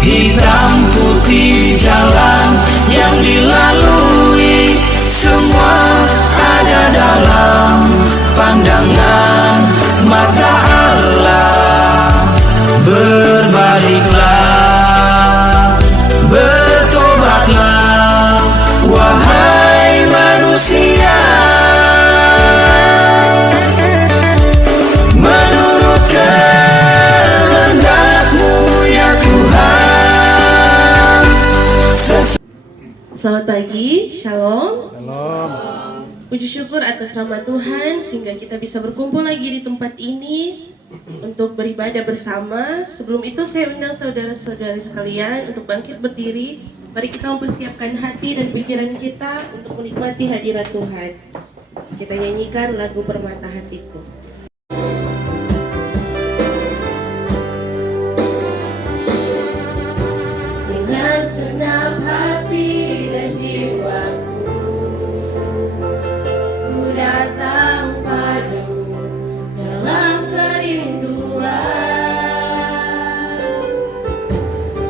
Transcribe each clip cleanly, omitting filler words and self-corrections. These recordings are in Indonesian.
hitam putih jalan yang dilalui, semua ada dalam pandangan mata Allah. Berbaliklah, bertobatlah, wahai manusia, menurut kehendak-Mu ya Tuhan. Selamat pagi, Shalom. Shalom. Puji syukur atas rahmat Tuhan sehingga kita bisa berkumpul lagi di tempat ini untuk beribadah bersama. Sebelum itu saya undang saudara-saudara sekalian untuk bangkit berdiri. Mari kita mempersiapkan hati dan pikiran kita untuk menikmati hadirat Tuhan. Kita nyanyikan lagu Permata Hatiku. Dengan senang hati dan jiwaku, ku datang padamu dalam kerinduan.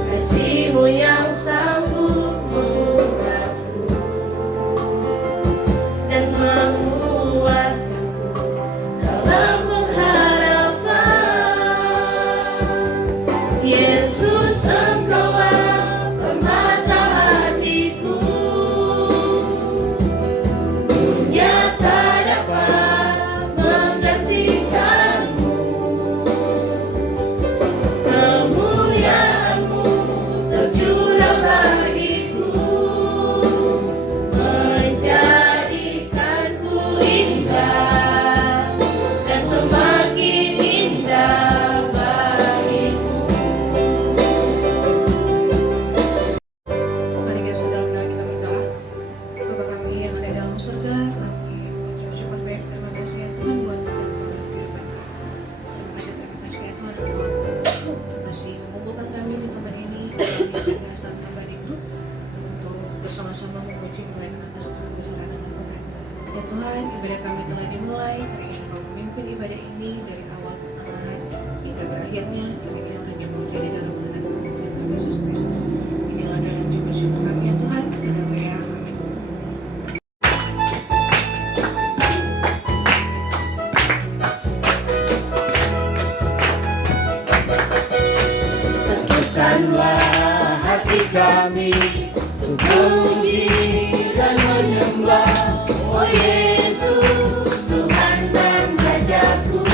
Kasih-Mu yang sanggup mengubahku dan menguatkanku dalam pengharapan. Yesus, Engkaulah permata hatiku, dunia tak dapat menggantikanmu. Kemuliaan-Mu tercurah bagiku, menjadikanku indah dan semakin indah bagiku. Mari kita saudara kita berdoa. Bapa kami yang ada dalam surga, kami mengucap syukur baik terima kasih ya Tuhan buat firman firman. Terima kasih ya Tuhan Engkau masih mengumpulkan kami di tempat ini kami berdasar pribadiku untuk bersama-sama memuji melayani atas Tuhan beserta dengan Tuhan. Ya Tuhan, ibadah kami telah dimulai, hari ini Engkau memimpin ibadah ini dari awal ke tengah hingga berakhirnya. Demikian hanya menjadi dalam kehendak Tuhan Yesus Kristus. Inilah dalam jubah syukur kami ya Tuhan. Haleluya. Amin. Satukanlah hati kami untuk memuji dan menyembah, oh Yesus, Tuhan dan Rajaku.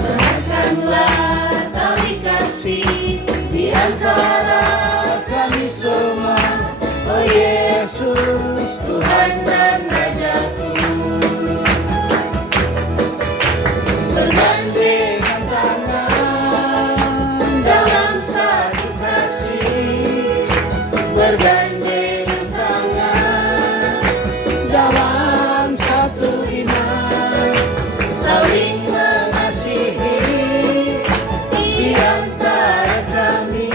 Eratkanlah tali kasih di antara kami semua, oh Yesus, Tuhan dan Rajaku. Bergandengan tangan dalam satu kasih, bergandengan tangan dalam satu iman, saling mengasihi di antara kami,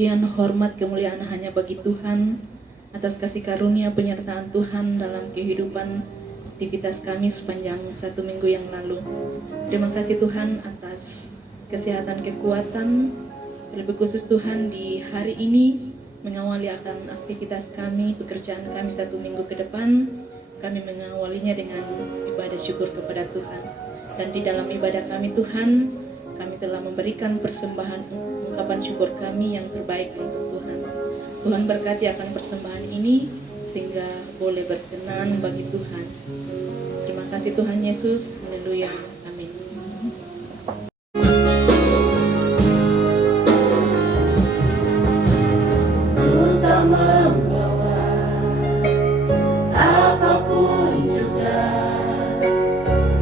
pujian, hormat, kemuliaan hanya bagi Tuhan atas kasih karunia penyertaan Tuhan dalam kehidupan aktivitas kami sepanjang 1 minggu yang lalu. Terima kasih Tuhan atas kesehatan, kekuatan, lebih khusus Tuhan di hari ini mengawali akan aktivitas kami, pekerjaan kami 1 minggu ke depan. Kami mengawalinya dengan ibadah syukur kepada Tuhan. Dan di dalam ibadah kami Tuhan, kami telah memberikan persembahan ungkapan syukur kami yang terbaik untuk Tuhan. Tuhan berkati akan persembahan ini sehingga boleh berkenan bagi Tuhan. Terima kasih Tuhan Yesus. Haleluya. Amin. Untuk membawa apapun juga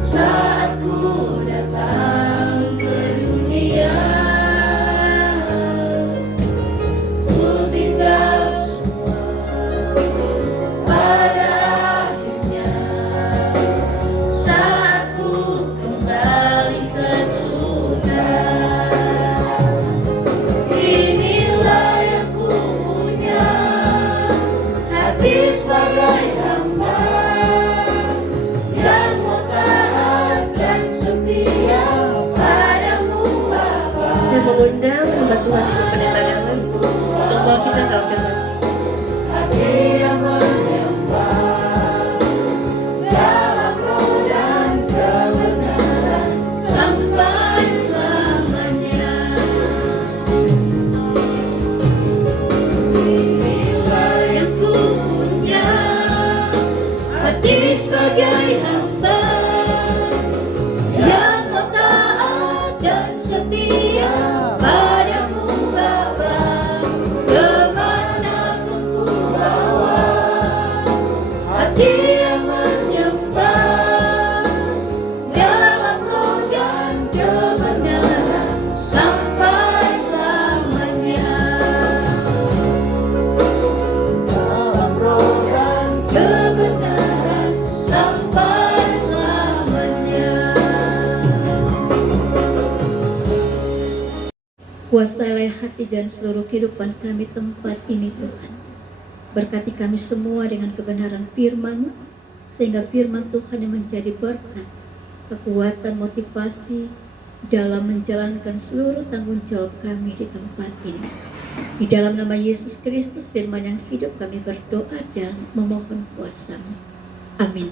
saat ku datang ke dunia, ku tinggal semua pada akhirnya saat ku kembali ke surga. Inilah yang ku punya, hati sebagai hamba yang mau taat dan setia padamu Bapa. Saya mengundang hamba Tuhan Ibu Pendeta Dahlan untuk bawa kita dalam firman. Hati yang menyembah dalam roh dan kebenaran sampai selamanya. Inilah yang ku punya, hati sebagai hamba yang mau taat dan setia padamu Bapa. Kemanapun ku bawa, hati yang menyembah dalam roh dan kebenaran sampai selamanya. Dalam roh dan kebenaran sampai selamanya. Kuasailah hati dan seluruh kehidupan kami tempat ini Tuhan. Berkati kami semua dengan kebenaran firman-Mu, sehingga firman Tuhan yang menjadi berkat, kekuatan, motivasi dalam menjalankan seluruh tanggung jawab kami di tempat ini. Di dalam nama Yesus Kristus, firman yang hidup, kami berdoa dan memohon kuasa-Mu. Amin.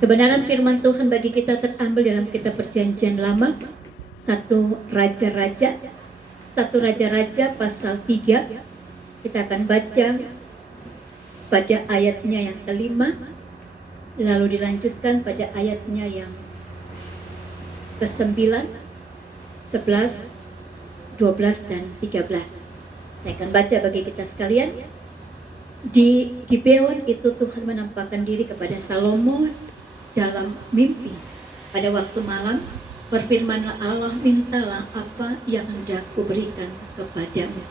Kebenaran firman Tuhan bagi kita terambil dalam kitab Perjanjian Lama, 1 Raja-Raja pasal 3. Kita akan baca pada ayatnya yang kelima, lalu dilanjutkan pada ayatnya yang ke-9, 11, 12, dan 13. Saya akan baca bagi kita sekalian. Di Gibeon itu Tuhan menampakkan diri kepada Salomo dalam mimpi. Pada waktu malam, berfirmanlah Allah, mintalah apa yang hendak kuberikan kepadamu.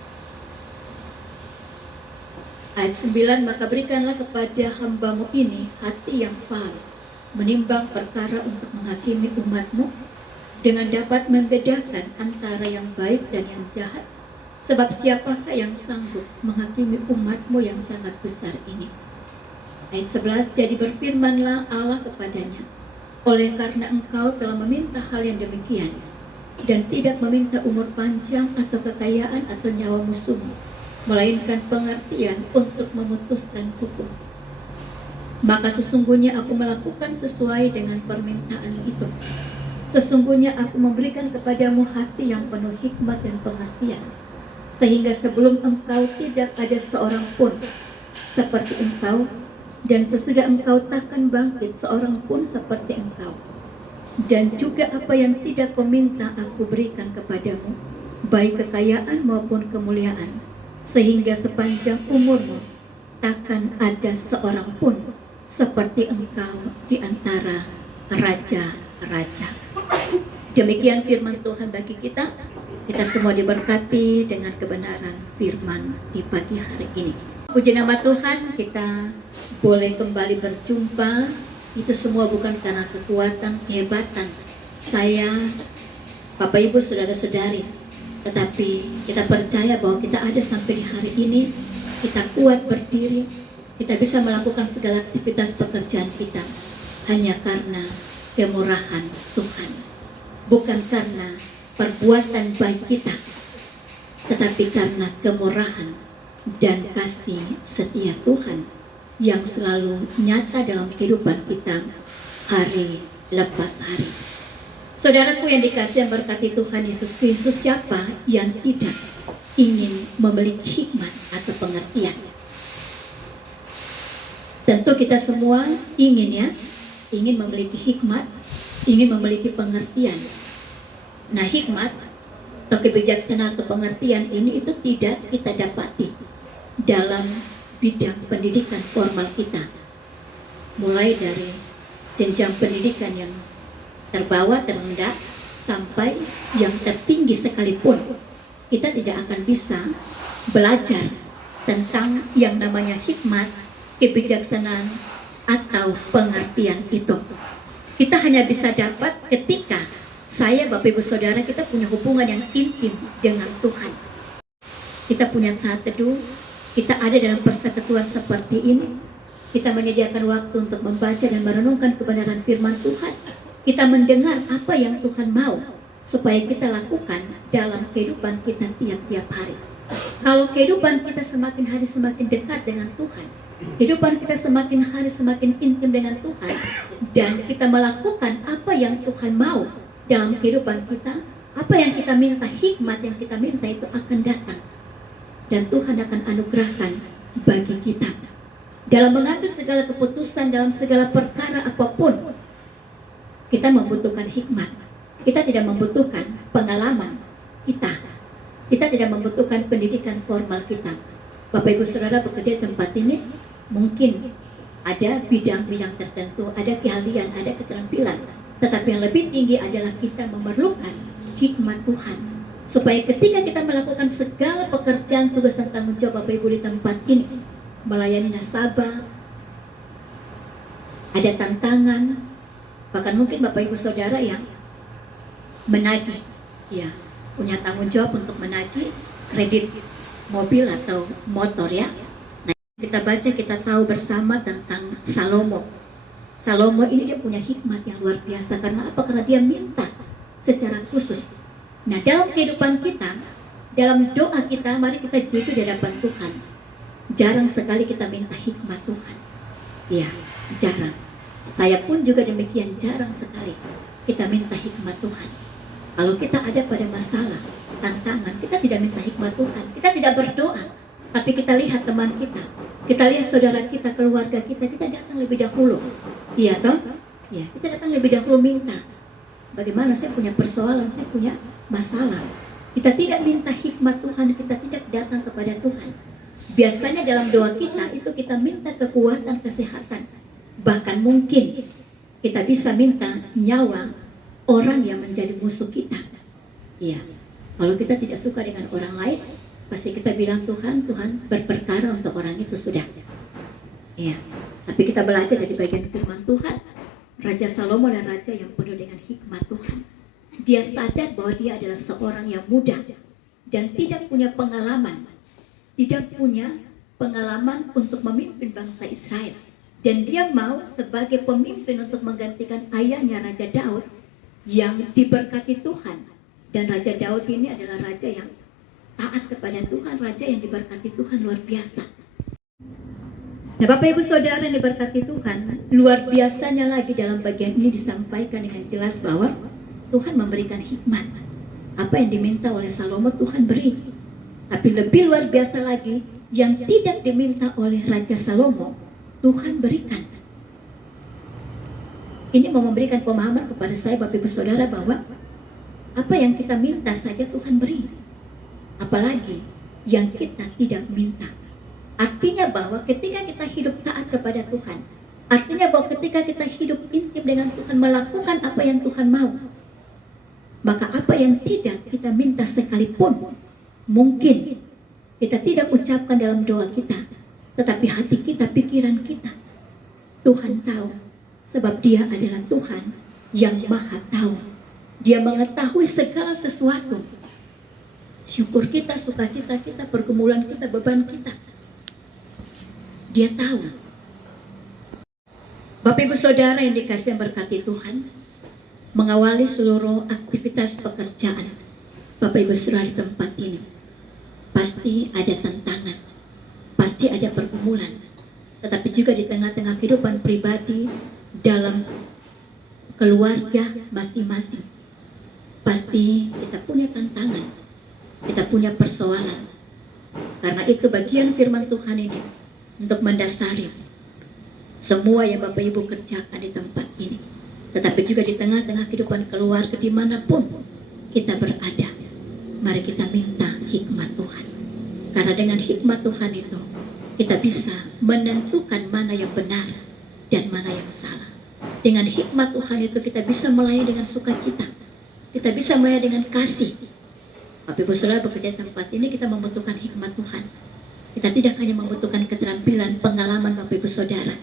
Ayat 9, maka berikanlah kepada hamba-Mu ini hati yang faham, menimbang perkara untuk menghakimi umat-Mu, dengan dapat membedakan antara yang baik dan yang jahat. Sebab siapakah yang sanggup menghakimi umat-Mu yang sangat besar ini? Ayat 11, jadi berfirmanlah Allah kepadanya, oleh karena engkau telah meminta hal yang demikian, dan tidak meminta umur panjang atau kekayaan atau nyawa musuhmu, melainkan pengertian untuk memutuskan hukum, maka sesungguhnya aku melakukan sesuai dengan permintaan itu. Sesungguhnya aku memberikan kepadamu hati yang penuh hikmat dan pengertian, sehingga sebelum engkau tidak ada seorang pun seperti engkau, dan sesudah engkau takkan bangkit seorang pun seperti engkau. Dan juga apa yang tidak kau minta aku berikan kepadamu, baik kekayaan maupun kemuliaan, sehingga sepanjang umurmu takkan ada seorang pun seperti engkau di antara raja-raja. Demikian firman Tuhan bagi kita. Kita semua diberkati dengan kebenaran firman di pagi hari ini. Puji nama Tuhan, kita boleh kembali berjumpa. Itu semua bukan karena kekuatan, kehebatan saya, Bapak Ibu, saudara-saudari, Tetapi kita percaya bahwa kita ada sampai di hari ini, kita kuat berdiri, kita bisa melakukan segala aktivitas pekerjaan kita hanya karena kemurahan Tuhan. Bukan karena perbuatan baik kita, tetapi karena kemurahan dan kasih setia Tuhan yang selalu nyata dalam kehidupan kita hari lepas hari. Saudaraku yang dikasihi dan berkati Tuhan Yesus Kristus, siapa yang tidak ingin memiliki hikmat atau pengertian? Tentu kita semua ingin ya, ingin memiliki hikmat, ingin memiliki pengertian. Nah, hikmat atau kebijaksanaan atau pengertian ini itu tidak kita dapati dalam bidang pendidikan formal kita. Mulai dari jenjang pendidikan yang terbawah, terendah, sampai yang tertinggi sekalipun, kita tidak akan bisa belajar tentang yang namanya hikmat, kebijaksanaan, atau pengertian itu. Kita hanya bisa dapat ketika saya, Bapak Ibu Saudara, kita punya hubungan yang intim dengan Tuhan. Kita punya saat teduh, kita ada dalam persekutuan seperti ini, kita menyediakan waktu untuk membaca dan merenungkan kebenaran firman Tuhan. Kita mendengar apa yang Tuhan mau supaya kita lakukan dalam kehidupan kita tiap-tiap hari. Kalau kehidupan kita semakin hari semakin dekat dengan Tuhan, kehidupan kita semakin hari semakin intim dengan Tuhan, dan kita melakukan apa yang Tuhan mau dalam kehidupan kita, apa yang kita minta, hikmat yang kita minta itu akan datang, dan Tuhan akan anugerahkan bagi kita. Dalam mengambil segala keputusan, dalam segala perkara apapun, kita membutuhkan hikmat. Kita tidak membutuhkan pengalaman kita. Kita tidak membutuhkan pendidikan formal kita. Bapak Ibu Saudara bekerja di tempat ini, mungkin ada bidang-bidang tertentu, ada keahlian, ada keterampilan. Tetapi yang lebih tinggi adalah kita memerlukan hikmat Tuhan. Supaya ketika kita melakukan segala pekerjaan, tugas dan tanggung jawab Bapak Ibu di tempat ini, melayani nasabah, ada tantangan, bahkan mungkin Bapak Ibu Saudara yang menagih, ya, punya tanggung jawab untuk menagih kredit mobil atau motor ya. Nah, kita baca, kita tahu bersama tentang Salomo. Salomo ini dia punya hikmat yang luar biasa. Karena apa? Karena dia minta secara khusus. Nah, dalam kehidupan kita, dalam doa kita, mari kita jujur di hadapan Tuhan. Jarang sekali kita minta hikmat Tuhan. Ya, jarang. Saya pun juga demikian, jarang sekali kita minta hikmat Tuhan. Kalau kita ada pada masalah, tantangan, kita tidak minta hikmat Tuhan. Kita tidak berdoa, tapi kita lihat teman kita lihat saudara kita, keluarga kita datang lebih dahulu. Iya toh? Ya, kita datang lebih dahulu minta. Bagaimana saya punya persoalan, saya punya masalah. Kita tidak minta hikmat Tuhan, kita tidak datang kepada Tuhan. Biasanya dalam doa kita itu kita minta kekuatan, kesehatan. Bahkan mungkin kita bisa minta nyawa orang yang menjadi musuh kita. Iya. Kalau kita tidak suka dengan orang lain, pasti kita bilang Tuhan berperkara untuk orang itu sudah. Iya. Tapi kita belajar dari bagian firman Tuhan. Raja Salomo dan raja yang penuh dengan hikmat Tuhan. Dia sadar bahwa dia adalah seorang yang muda dan tidak punya pengalaman. Tidak punya pengalaman untuk memimpin bangsa Israel. Dan dia mau sebagai pemimpin untuk menggantikan ayahnya Raja Daud yang diberkati Tuhan. Dan Raja Daud ini adalah raja yang taat kepada Tuhan, raja yang diberkati Tuhan luar biasa. Nah, Bapak Ibu Saudara yang diberkati Tuhan, luar biasanya lagi dalam bagian ini disampaikan dengan jelas bahwa Tuhan memberikan hikmat. Apa yang diminta oleh Salomo Tuhan beri. Tapi lebih luar biasa lagi, yang tidak diminta oleh Raja Salomo, Tuhan berikan. Ini mau memberikan pemahaman kepada saya, Bapak Ibu Saudara, bahwa apa yang kita minta saja Tuhan beri. Apalagi yang kita tidak minta. Artinya bahwa ketika kita hidup taat kepada Tuhan, artinya bahwa ketika kita hidup intim dengan Tuhan, melakukan apa yang Tuhan mau, maka apa yang tidak kita minta sekalipun, mungkin kita tidak ucapkan dalam doa kita, tetapi hati kita, pikiran kita, Tuhan tahu. Sebab dia adalah Tuhan yang maha tahu. Dia mengetahui segala sesuatu. syukur kita, sukacita kita, pergumulan kita, beban kita. Dia tahu. Bapak Ibu Saudara yang dikasih dan berkati Tuhan, mengawali seluruh aktivitas pekerjaan Bapak Ibu Saudara di tempat ini, pasti ada tantangan, pasti ada pergumulan, tetapi juga di tengah-tengah kehidupan pribadi, dalam keluarga masing-masing, pasti kita punya tantangan, kita punya persoalan. Karena itu bagian firman Tuhan ini untuk mendasari semua yang Bapak Ibu kerjakan di tempat ini, tetapi juga di tengah-tengah kehidupan keluarga dimanapun kita berada. Mari kita minta hikmat Tuhan, karena dengan hikmat Tuhan itu kita bisa menentukan mana yang benar dan mana yang salah. Dengan hikmat Tuhan itu kita bisa melayani dengan sukacita, kita bisa melayani dengan kasih. Bapak Ibu Saudara bekerja di tempat ini, kita membutuhkan hikmat Tuhan. Kita tidak hanya membutuhkan keterampilan, pengalaman Bapak Ibu Saudara,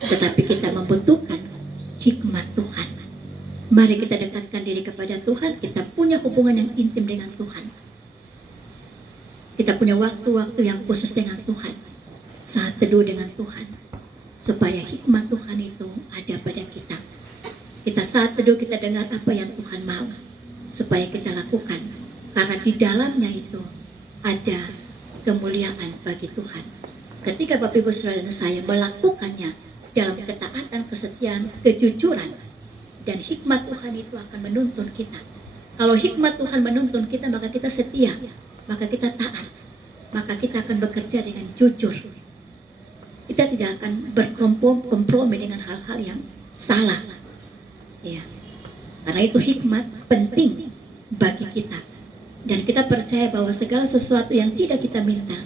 tetapi kita membutuhkan hikmat Tuhan. Mari kita dekatkan diri kepada Tuhan, kita punya hubungan yang intim dengan Tuhan. Kita punya waktu-waktu yang khusus dengan Tuhan, saat teduh dengan Tuhan, supaya hikmat Tuhan itu ada pada kita. Kita saat teduh, kita dengar apa yang Tuhan mau, supaya kita lakukan. Karena di dalamnya itu ada kemuliaan bagi Tuhan. Ketika Bapak Ibu Saudara dan saya melakukannya dalam ketaatan, kesetiaan, kejujuran, dan hikmat Tuhan itu akan menuntun kita. Kalau hikmat Tuhan menuntun kita, maka kita setia, maka kita taat, maka kita akan bekerja dengan jujur. Kita tidak akan berkompromi dengan hal-hal yang salah. Ya. Karena itu hikmat penting bagi kita. Dan kita percaya bahwa segala sesuatu yang tidak kita minta,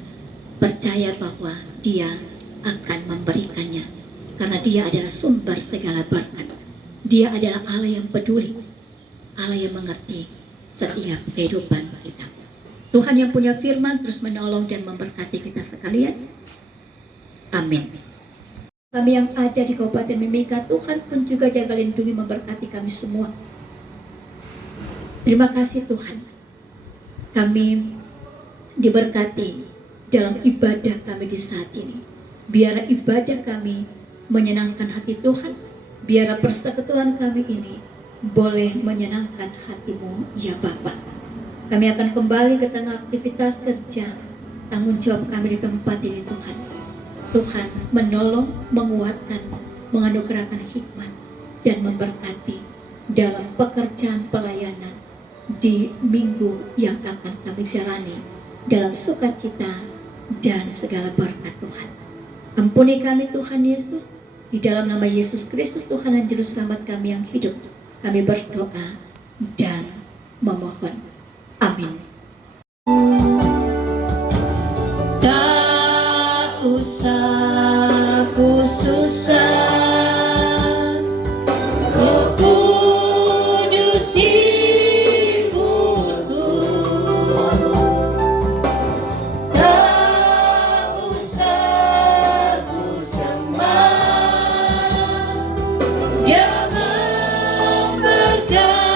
percaya bahwa Dia akan memberikannya. Karena Dia adalah sumber segala berkat. Dia adalah Allah yang peduli, Allah yang mengerti setiap kehidupan kita. Tuhan yang punya firman terus menolong dan memberkati kita sekalian. Amin. Kami yang ada di Kabupaten Mimika, Tuhan pun juga jaga lindungi, memberkati kami semua. Terima kasih Tuhan. Kami diberkati dalam ibadah kami di saat ini. Biar ibadah kami menyenangkan hati Tuhan. Biar persekutuan kami ini boleh menyenangkan hati-Mu, ya Bapa. Kami akan kembali ke tengah aktivitas kerja, tanggung jawab kami di tempat ini Tuhan. Tuhan menolong, menguatkan, menganugerahkan hikmat, dan memberkati dalam pekerjaan pelayanan di minggu yang akan kami jalani dalam sukacita dan segala berkat Tuhan. Ampuni kami Tuhan Yesus, di dalam nama Yesus Kristus Tuhan dan Juru Selamat kami yang hidup, kami berdoa dan memohon. Amin. Tak usah ku susah, Roh Kudus hiburku. Tak usah ku cemas, Dia memberkatimu.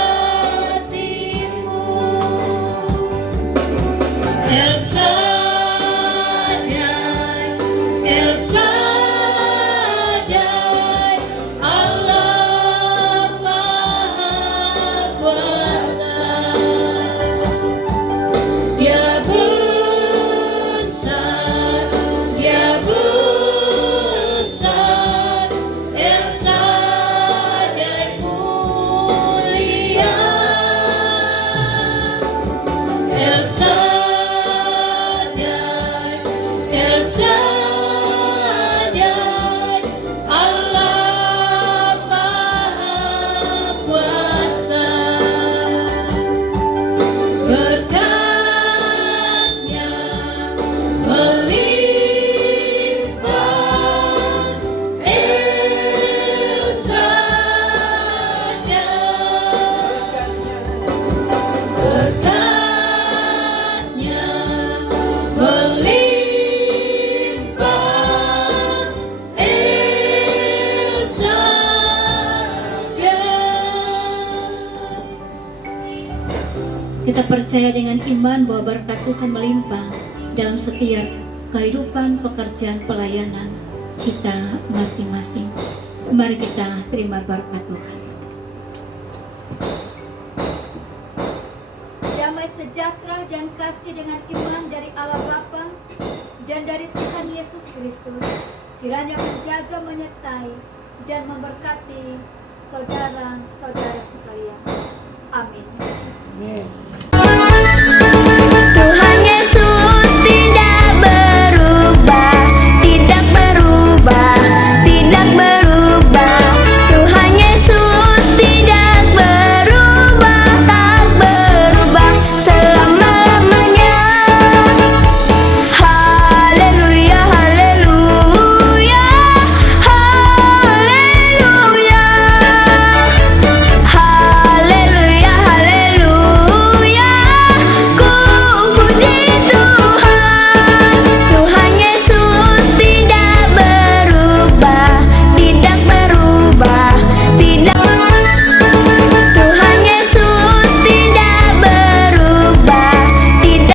Kita percaya dengan iman bahwa berkat Tuhan melimpah dalam setiap kehidupan, pekerjaan, pelayanan kita masing-masing. Mari kita terima berkat Tuhan. Damai sejahtera dan kasih dengan iman dari Allah Bapa dan dari Tuhan Yesus Kristus kiranya menjaga, menyertai, dan memberkati saudara-saudara sekalian. Amin.